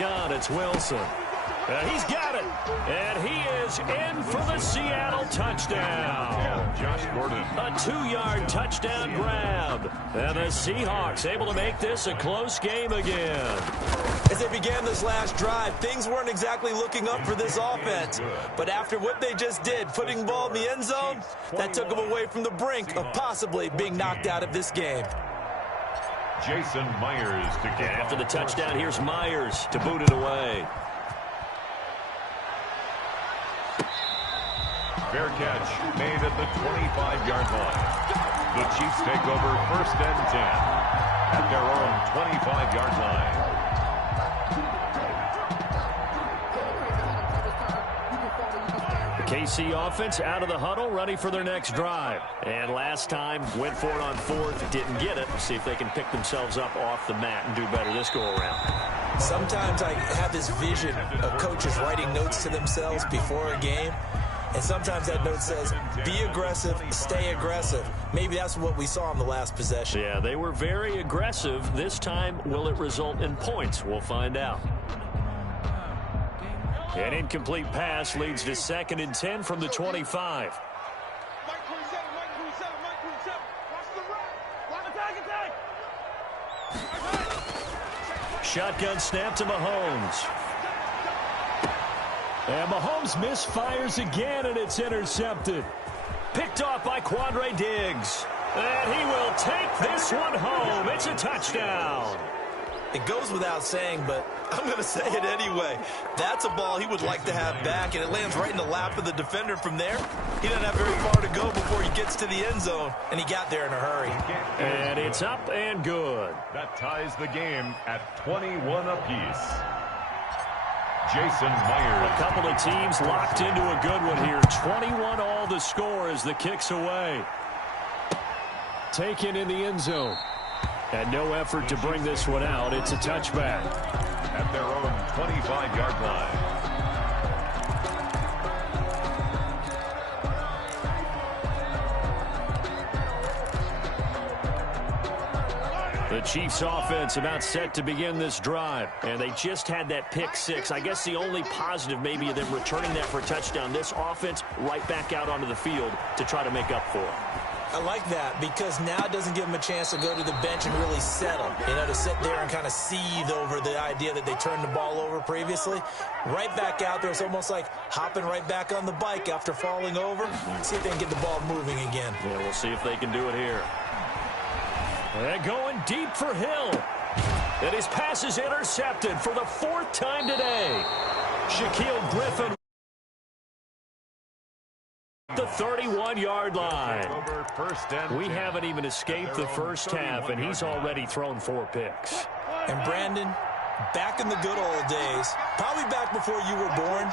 gun. It's Wilson. He's got it. And he is in for the Seattle touchdown. Josh Gordon. A 2-yard touchdown grab. And the Seahawks able to make this a close game again. As they began this last drive, things weren't exactly looking up for this offense. But after what they just did, putting the ball in the end zone, that took them away from the brink of possibly being knocked out of this game. Jason Myers to get after the touchdown. Here's Myers to boot it away. Fair catch made at the 25-yard line. The Chiefs take over 1st and 10 at their own 25-yard line. The KC offense out of the huddle, ready for their next drive. And last time, went for it on 4th, didn't get it. See if they can pick themselves up off the mat and do better this go-around. Sometimes I have this vision of coaches writing notes to themselves before a game. And sometimes that note says, be aggressive, stay aggressive. Maybe that's what we saw in the last possession. Yeah, they were very aggressive. This time, will it result in points? We'll find out. An incomplete pass leads to 2nd and 10 from the 25. Shotgun snap to Mahomes. And Mahomes misfires again, and it's intercepted. Picked off by Quandre Diggs. And he will take this one home. It's a touchdown. It goes without saying, but I'm going to say it anyway. That's a ball he would like to have back, and it lands right in the lap of the defender from there. He doesn't have very far to go before he gets to the end zone, and he got there in a hurry. And it's up and good. That ties the game at 21 apiece. Jason Myers. A couple of teams locked into a good one here. 21 all the score as the kick's away. Taken in the end zone. And no effort to bring this one out. It's a touchback. At their own 25-yard line. The Chiefs offense about set to begin this drive. And they just had that pick 6. I guess the only positive maybe of them returning that for a touchdown. This offense right back out onto the field to try to make up for it. I like that because now it doesn't give them a chance to go to the bench and really settle. You know, to sit there and kind of seethe over the idea that they turned the ball over previously. Right back out there. It's almost like hopping right back on the bike after falling over. See if they can get the ball moving again. Yeah, we'll see if they can do it here. And going deep for Hill. And his pass is intercepted for the 4th time today. Shaquille Griffin. The 31-yard line. We haven't even escaped the first half, and he's already thrown 4 picks. And Brandon, back in the good old days, probably back before you were born,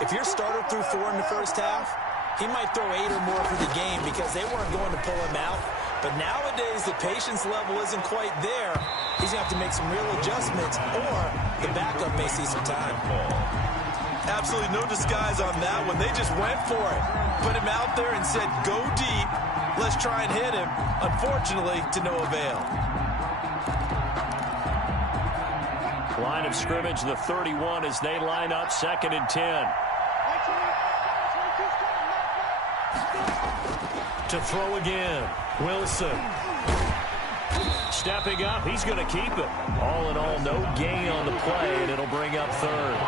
if your starter threw 4 in the first half, he might throw 8 or more for the game because they weren't going to pull him out. But nowadays, the patience level isn't quite there. He's going to have to make some real adjustments, or the backup may see some time. Absolutely no disguise on that one. They just went for it. Put him out there and said, go deep. Let's try and hit him. Unfortunately, to no avail. Line of scrimmage, the 31 as they line up 2nd and 10. To throw again, Wilson. Stepping up, he's going to keep it. All in all, no gain on the play, and it'll bring up 3rd.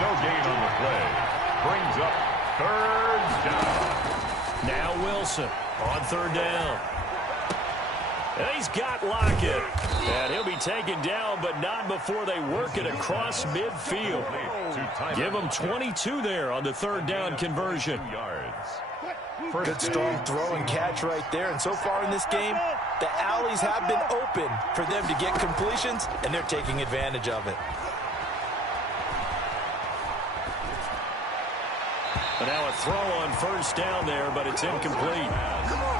No gain on the play. Brings up 3rd down. Now Wilson on 3rd down. And he's got Lockett. And he'll be taken down, but not before they work it across midfield. Give him 22 there on the 3rd down conversion. Good strong throw and catch right there. And so far in this game, the alleys have been open for them to get completions, and they're taking advantage of it. But now a throw on 1st down there, but it's incomplete.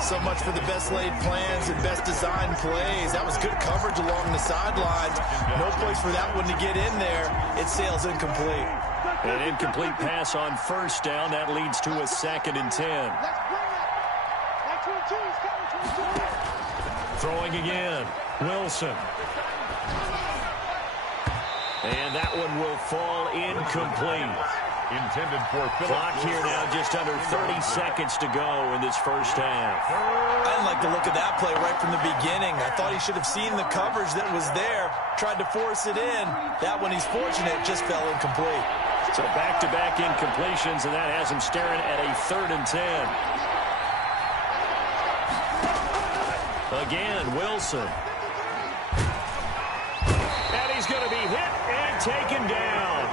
So much for the best laid plans and best designed plays. That was good coverage along the sidelines. No place for that one to get in there. It sails incomplete. An incomplete pass on 1st down. That leads to a 2nd and 10. Throwing again. Wilson. And that one will fall incomplete. Intended for Clock here now, just under 30 seconds to go in this first half. I didn't like the look of that play right from the beginning. I thought he should have seen the coverage that was there, tried to force it in. That one, he's fortunate, just fell incomplete. So back-to-back incompletions, and that has him staring at a 3rd and 10. Again, Wilson. And he's going to be hit and taken down.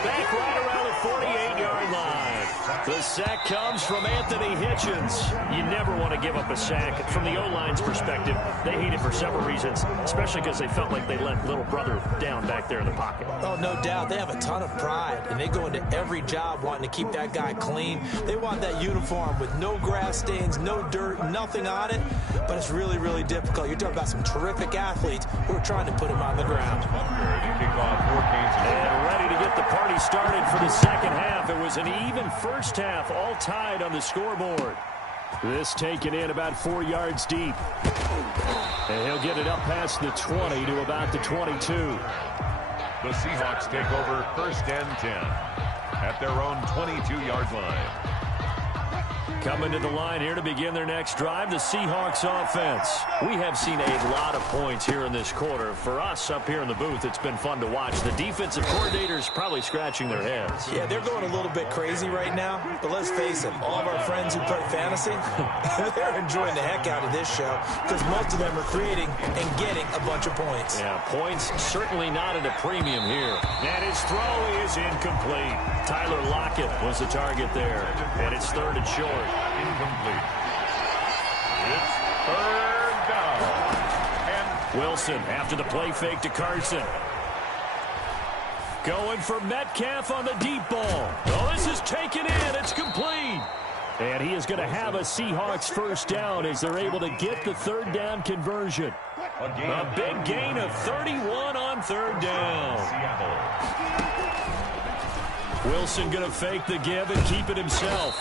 Back right around the 48-yard line. The sack comes from Anthony Hitchens. You never want to give up a sack. From the O-line's perspective, they hate it for several reasons, especially because they felt like they let little brother down back there in the pocket. Oh, no doubt. They have a ton of pride, and they go into every job wanting to keep that guy clean. They want that uniform with no grass stains, no dirt, nothing on it, but it's really, really difficult. You're talking about some terrific athletes who are trying to put him on the ground. And ready to get the party started for the second half. It was an even first half, all tied on the scoreboard. This taken in about 4 yards deep. And he'll get it up past the 20 to about the 22. The Seahawks take over 1st and 10 at their own 22-yard line. Coming to the line here to begin their next drive, the Seahawks offense. We have seen a lot of points here in this quarter. For us up here in the booth, it's been fun to watch. The defensive coordinators probably scratching their heads. Yeah, they're going a little bit crazy right now, but let's face it, all of our friends who play fantasy, they're enjoying the heck out of this show because most of them are creating and getting a bunch of points. Yeah, points certainly not at a premium here. And his throw is incomplete. Tyler Lockett was the target there, and it's 3rd and short. Incomplete. It's 3rd down. And Wilson after the play fake to Carson. Going for Metcalf on the deep ball. Oh, this is taken in. It's complete. And he is going to have a Seahawks 1st down as they're able to get the 3rd down conversion. A big gain of 31 on 3rd down. Wilson going to fake the give and keep it himself.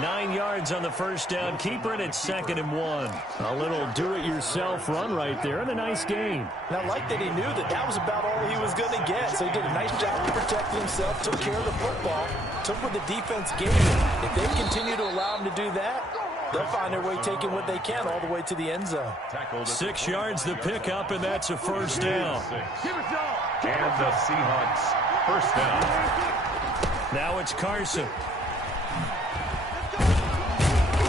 9 yards on the 1st down. Keeper, and it's 2nd and 1. A little do-it-yourself run right there, and a nice gain. And I like that he knew that that was about all he was going to get. So he did a nice job of protecting himself, took care of the football, took what the defense gave him. If they continue to allow him to do that, they'll find their way taking what they can all the way to the end zone. 6 yards the pickup, and that's a 1st down. And the Seahawks 1st down. Now it's Carson.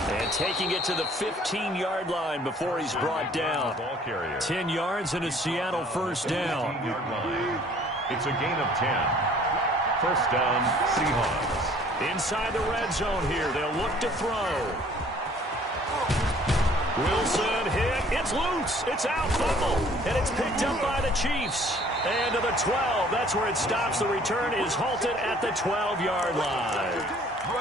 And taking it to the 15-yard line before he's brought down. 10 yards and a Seattle 1st down. It's a gain of 10. 1st down, Seahawks. Inside the red zone here. They'll look to throw. Wilson hit. It's loose. It's out. Fumble. And it's picked up by the Chiefs. And to the 12. That's where it stops. The return is halted at the 12-yard line.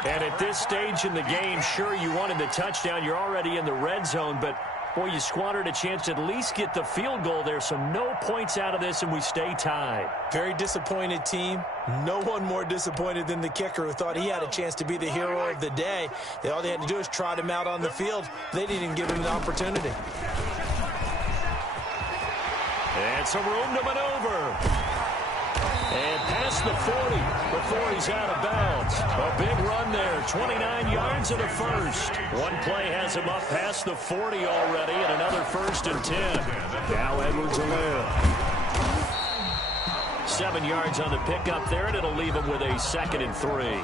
And at this stage in the game, sure, you wanted the touchdown. You're already in the red zone, but, boy, you squandered a chance to at least get the field goal there, so no points out of this, and we stay tied. Very disappointed team. No one more disappointed than the kicker who thought he had a chance to be the hero of the day. All they had to do is trot him out on the field. They didn't even give him an opportunity. And some room to maneuver. And past the 40 before he's out of bounds. A big run there, 29 yards and a 1st. One play has him up past the 40 already, and another 1st and 10. Now Edwards-Helaire. 7 yards on the pickup there, and it'll leave him with a 2nd and 3.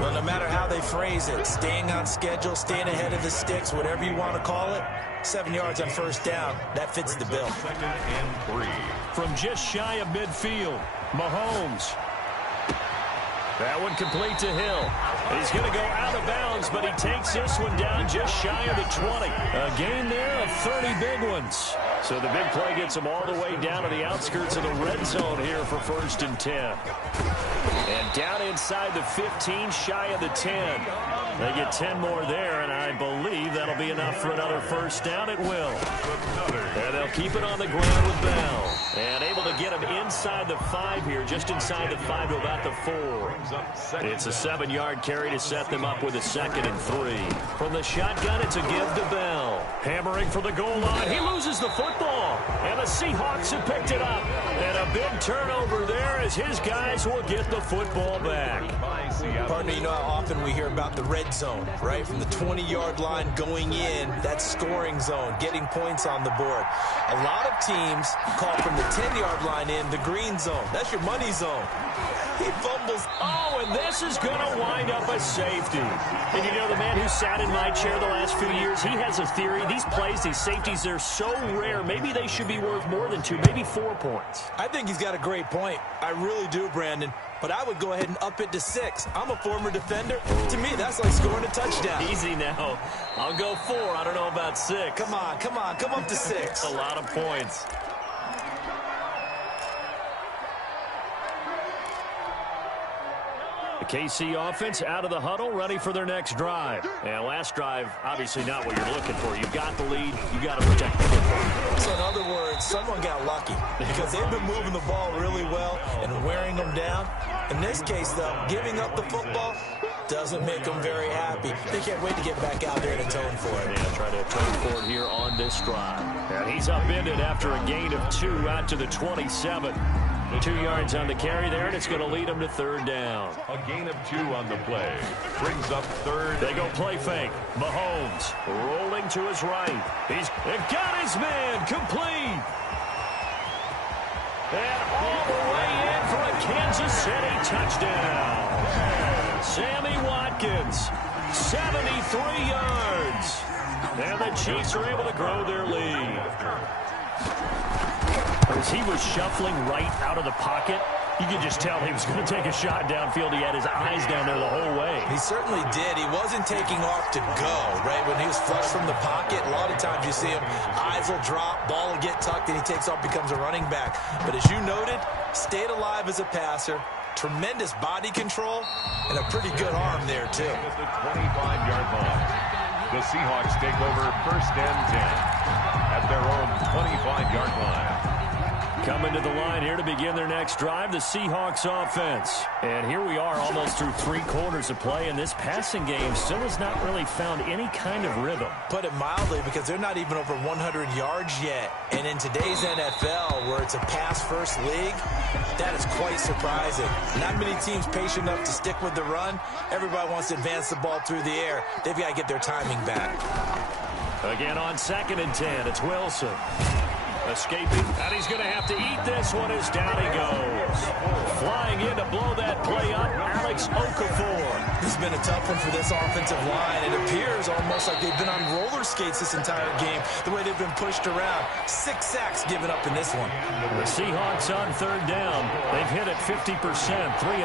Well, no matter how they phrase it, staying on schedule, staying ahead of the sticks, whatever you want to call it, 7 yards on 1st down, that fits the bill. 2nd and 3. From just shy of midfield, Mahomes. That one complete to Hill. He's going to go out of bounds, but he takes this one down just shy of the 20. A gain there of 30 big ones. So the big play gets him all the way down to the outskirts of the red zone here for 1st and 10. And down inside the 15, shy of the 10. They get 10 more there, and I believe that'll be enough for another 1st down. It will. And they'll keep it on the ground with Bell. And able to get him inside the 5 here, just inside the 5 to about the 4. It's a 7-yard carry to set them up with a 2nd and 3. From the shotgun, it's a give to Bell. Hammering for the goal line. He loses the football. And the Seahawks have picked it up. And a big turnover there as his guys will get the football back. Partner, you know how often we hear about the red zone, right? From the 20-yard line going in, that scoring zone, getting points on the board. A lot of teams call from the 10-yard line in the green zone. That's your money zone. He fumbles. Oh, and this is going to wind up a safety. And you know, the man who sat in my chair the last few years, he has a theory. These plays, these safeties, they're so rare. Maybe they should be worth more than 2, maybe 4 points. I think he's got a great point. I really do, Brandon. But I would go ahead and up it to 6. I'm a former defender. To me, that's like scoring a touchdown. Easy now. I'll go 4. I don't know about 6. Come on. Come up to 6. A lot of points. The KC offense out of the huddle, ready for their next drive. And last drive, obviously not what you're looking for. You've got the lead. You've got to protect the football. So in other words, someone got lucky because they've been moving the ball really well and wearing them down. In this case, though, giving up the football doesn't make them very happy. They can't wait to get back out there and atone for it. Yeah, try to atone for it here on this drive. And he's upended after a gain of 2 out to the 27. 2 yards on the carry there, and it's going to lead him to 3rd down. A gain of 2 on the play. Brings up 3rd. They go play fake. Mahomes rolling to his right. They've got his man complete. And all the way in for a Kansas City touchdown. Sammy Watkins, 73 yards. And the Chiefs are able to grow their lead. As he was shuffling right out of the pocket, you could just tell he was going to take a shot downfield. He had his eyes down there the whole way. He certainly did. He wasn't taking off to go, right? When he was flush from the pocket, a lot of times you see him, eyes will drop, ball will get tucked, and he takes off, becomes a running back. But as you noted, stayed alive as a passer, tremendous body control, and a pretty good arm there, too. At the 25-yard line, the Seahawks take over 1st and 10 at their own 25-yard line. Coming to the line here to begin their next drive, the Seahawks offense. And here we are almost through 3 quarters of play, and this passing game still has not really found any kind of rhythm. Put it mildly, because they're not even over 100 yards yet. And in today's NFL, where it's a pass-first league, that is quite surprising. Not many teams patient enough to stick with the run. Everybody wants to advance the ball through the air. They've got to get their timing back. Again on 2nd and 10, it's Wilson. Escaping, and he's going to have to eat this one as down he goes. Flying in to blow that play up, Alex Okafor. This has been a tough one for this offensive line. It appears almost like they've been on roller skates this entire game, the way they've been pushed around. 6 sacks given up in this one. The Seahawks on 3rd down. They've hit it 50%, 3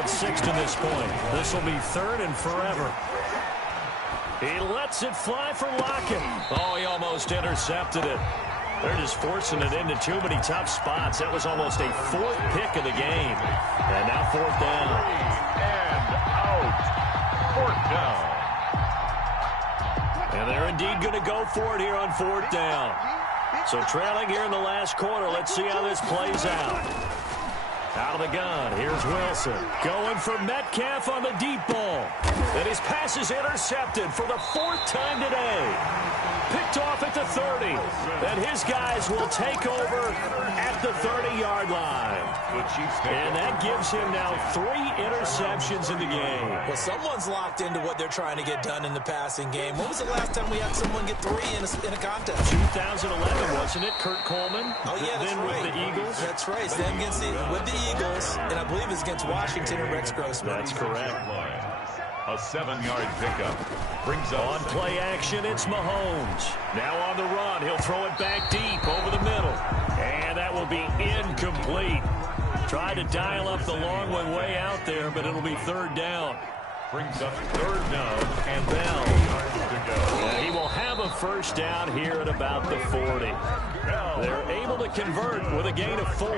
of 6 to this point. This will be 3rd and forever. He lets it fly for Lockett. Oh, he almost intercepted it. They're just forcing it into too many tough spots. That was almost a 4th pick of the game. And now 4th down. And out. 4th down. And they're indeed going to go for it here on 4th down. So trailing here in the last quarter. Let's see how this plays out. Out of the gun, here's Wilson. Going for Metcalf on the deep ball. And his pass is intercepted for the 4th time today. Picked off at the 30. And his guys will take over at the 30-yard line. And that gives him now 3 interceptions in the game. Well, someone's locked into what they're trying to get done in the passing game. When was the last time we had someone get 3 in a contest? 2011, wasn't it? Kurt Coleman? Oh, yeah, that's then right. with the Eagles? That's right. Then with the Eagles, and I believe it's against Washington and Rex Grossman. That's correct. A 7-yard pickup. Brings up on play action, it's Mahomes. Now on the run, he'll throw it back deep over the middle. And that will be incomplete. Tried to dial up the long one way out there, but it'll be 3rd down. Brings up 3rd down, and Bell to go. And he will have a 1st down here at about the 40. They're able to convert with a gain of 4.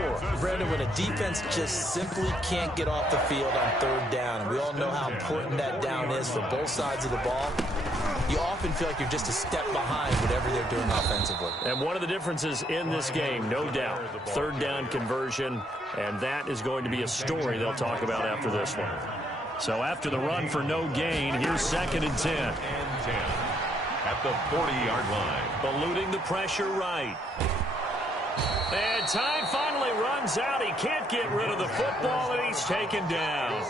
Brandon, when a defense just simply can't get off the field on 3rd down, and we all know how important that down is for both sides of the ball, you often feel like you're just a step behind whatever they're doing offensively. And one of the differences in this game, no doubt, 3rd down conversion, and that is going to be a story they'll talk about after this one. So after the run for no gain, here's 2nd and 10. And 10 at the 40-yard line. Eluding the pressure right. And time finally runs out. He can't get rid of the football, and he's taken down.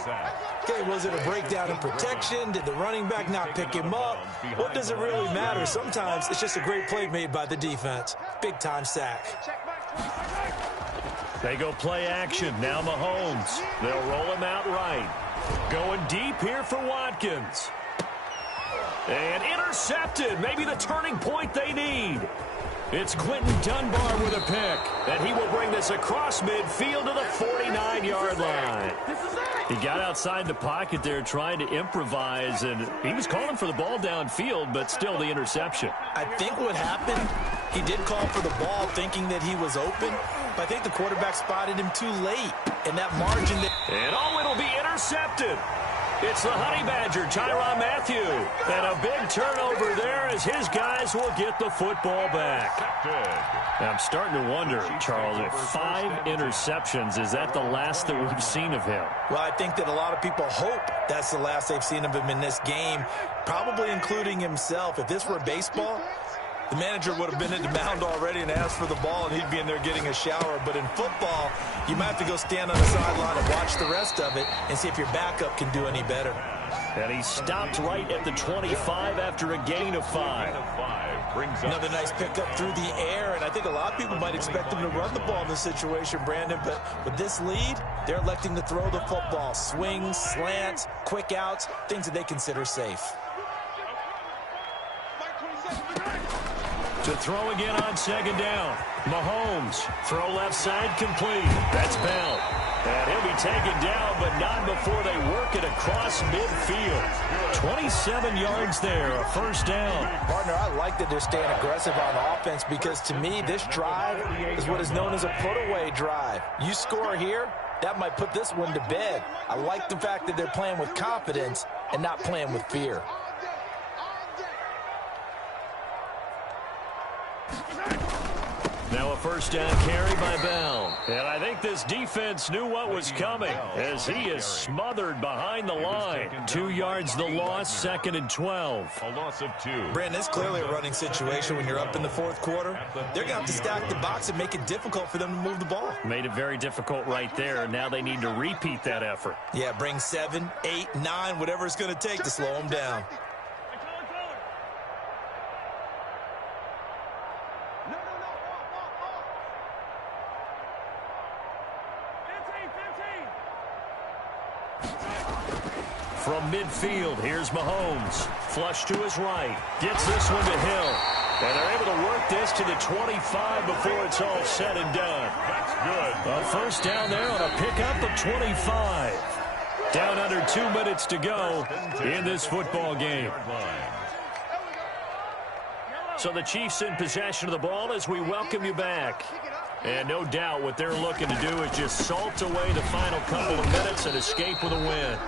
Okay, was it a breakdown in protection? Did the running back not pick him up? What does it really matter? Sometimes it's just a great play made by the defense. Big-time sack. They go play action. Now Mahomes. They'll roll him out right. Going deep here for Watkins. And intercepted. Maybe the turning point they need. It's Quentin Dunbar with a pick. And he will bring this across midfield to the 49-yard line. He got outside the pocket there trying to improvise, and he was calling for the ball downfield, but still the interception. I think what happened, he did call for the ball thinking that he was open, but I think the quarterback spotted him too late, and that margin. And it'll be intercepted. It's the Honey Badger, Tyrann Mathieu. And a big turnover there as his guys will get the football back. Now I'm starting to wonder, Charles, if 5 interceptions, is that the last that we've seen of him? Well, I think that a lot of people hope that's the last they've seen of him in this game, probably including himself. If this were baseball, the manager would have been at the mound already and asked for the ball, and he'd be in there getting a shower. But in football, you might have to go stand on the sideline and watch the rest of it and see if your backup can do any better. And he stopped right at the 25 after a gain of 5. Another nice pickup through the air, and I think a lot of people might expect him to run the ball in this situation, Brandon. But with this lead, they're electing to throw the football. Swings, slants, quick outs, things that they consider safe. To throw again on second down. Mahomes, throw left side complete. That's Bell. And he'll be taken down, but not before they work it across midfield. 27 yards there, a first down. Partner, I like that they're staying aggressive on offense because to me, this drive is what is known as a put-away drive. You score here, that might put this one to bed. I like the fact that they're playing with confidence and not playing with fear. Now a first down carry by Bell. And I think this defense knew what was coming as he is smothered behind the line. 2 yards the loss, 2nd and 12. A loss of 2. Brandon, it's clearly a running situation when you're up in the fourth quarter. They're going to have to stack the box and make it difficult for them to move the ball. Made it very difficult right there. Now they need to repeat that effort. Yeah, bring 7, 8, 9, whatever it's going to take to slow them down. From midfield, here's Mahomes. Flush to his right. Gets this one to Hill. And they're able to work this to the 25 before it's all said and done. That's good. A first down there on a pickup of 25. Down under 2 minutes to go in this football game. So the Chiefs in possession of the ball as we welcome you back. And no doubt what they're looking to do is just salt away the final couple of minutes and escape with a win.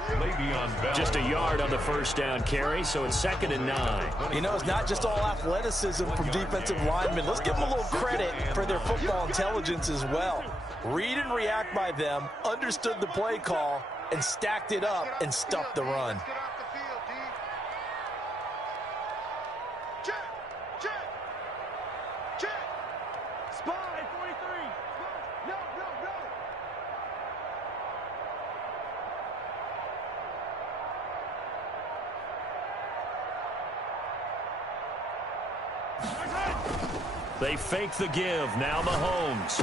Just a yard on the first down carry, so it's 2nd and 9. You know, it's not just all athleticism from defensive linemen. Let's give them a little credit for their football intelligence as well. Read and react by them, understood the play call, and stacked it up and stuffed the run. They fake the give. Now Mahomes.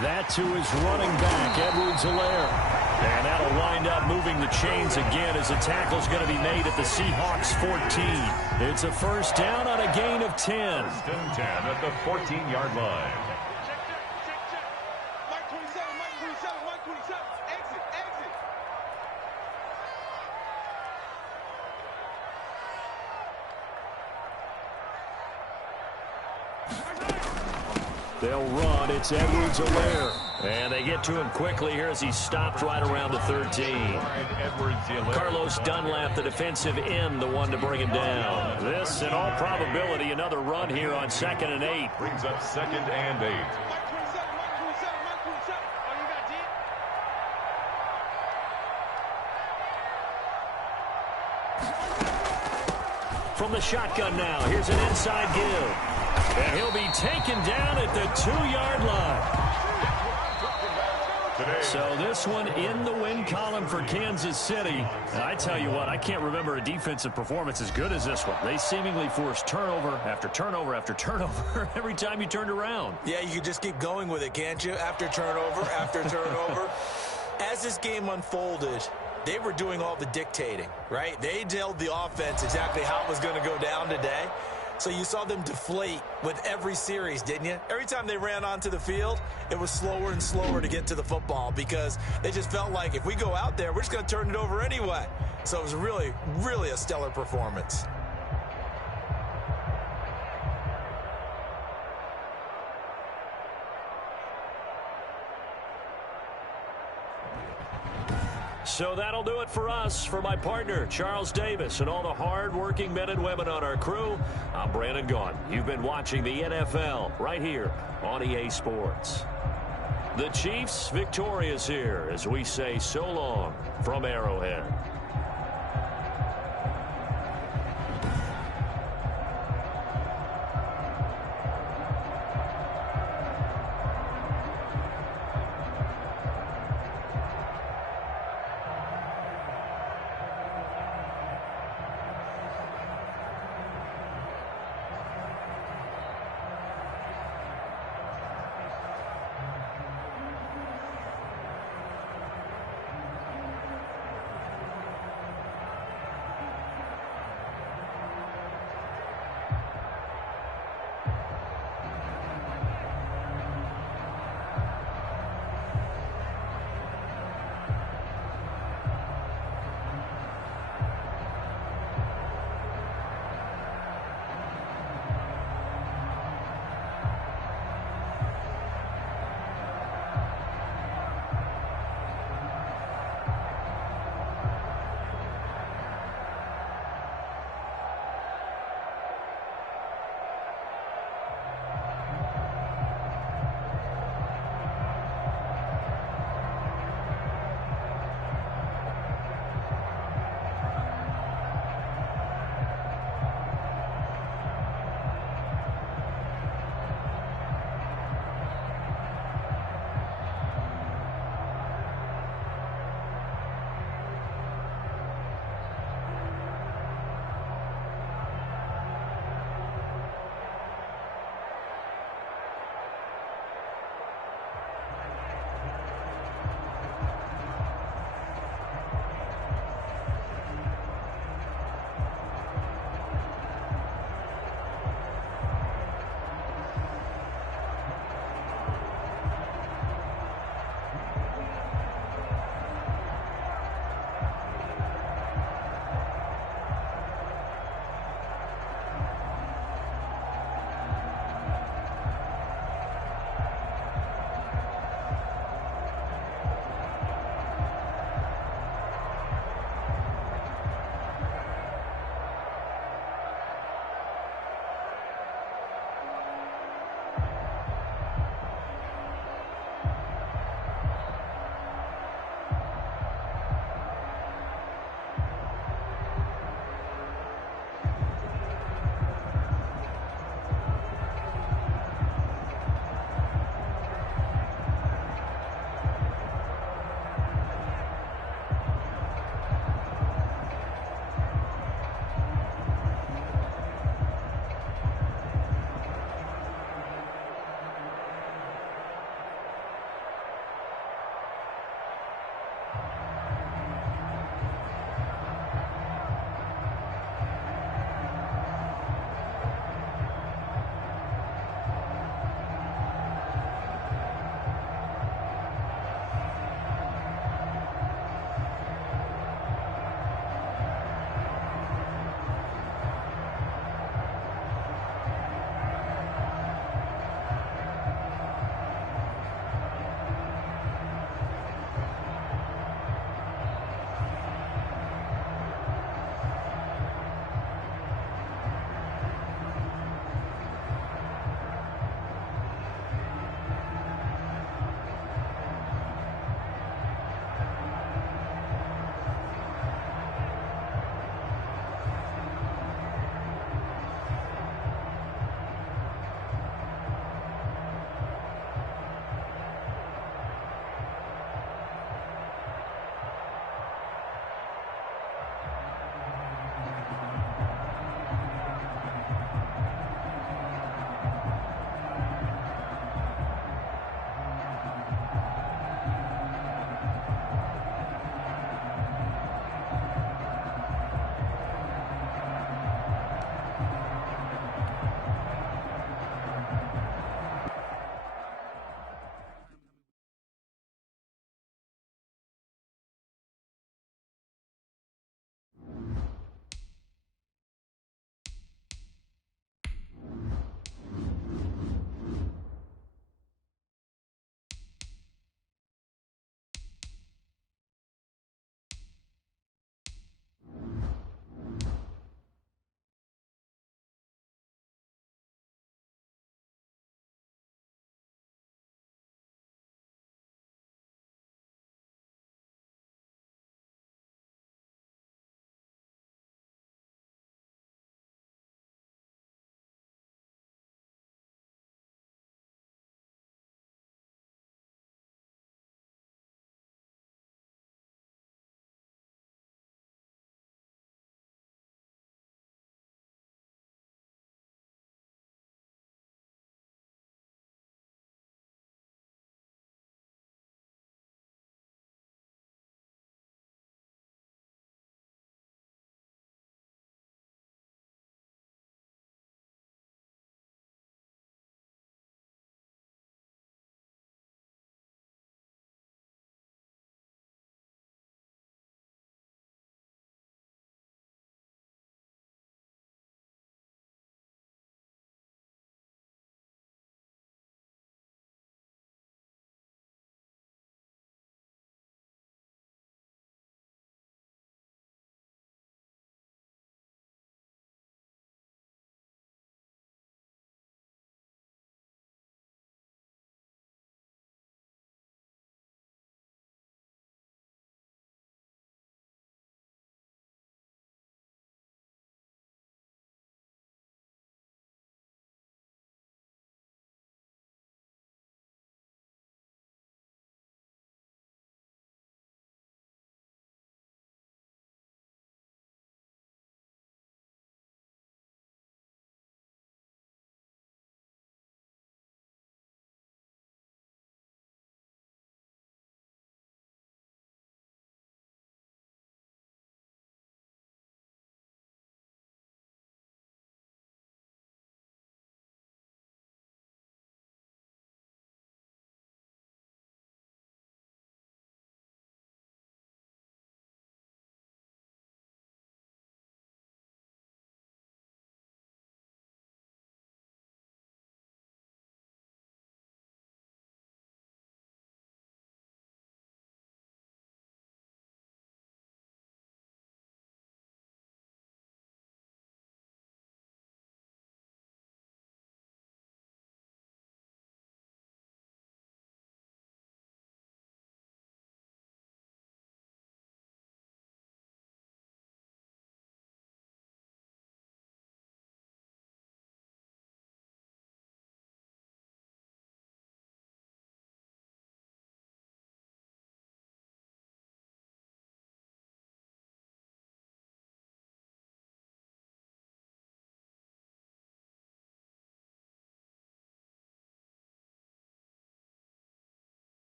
That to his running back, Edwards-Helaire. And that'll wind up moving the chains again as the tackle's going to be made at the Seahawks 14. It's a first down on a gain of 10. First and 10 at the 14-yard line. They'll run. It's Edwards-Helaire. And they get to him quickly here as he stopped right around the 13. Carlos Dunlap, the defensive end, the one to bring him down. This, in all probability, another run here on 2nd and 8. Brings up 2nd and 8. from the shotgun now. Here's an inside give. And he'll be taken down at the 2-yard line. So this one in the win column for Kansas City. And I tell you what, I can't remember a defensive performance as good as this one. They seemingly forced turnover after turnover after turnover every time you turned around. Yeah, you could just keep going with it, can't you? After turnover, after turnover. As this game unfolded, they were doing all the dictating, right? They told the offense exactly how it was going to go down today. So you saw them deflate with every series, didn't you? Every time they ran onto the field, it was slower and slower to get to the football because they just felt like if we go out there, we're just going to turn it over anyway. So it was really, really a stellar performance. So that'll do it for us. For my partner, Charles Davis, and all the hard-working men and women on our crew, I'm Brandon Gaughan. You've been watching the NFL right here on EA Sports. The Chiefs victorious here as we say so long from Arrowhead.